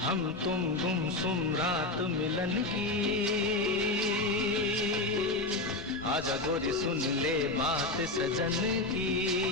हम तुम गुमसुम रात मिलन की, आजा गोरी सुन ले बात सजन की।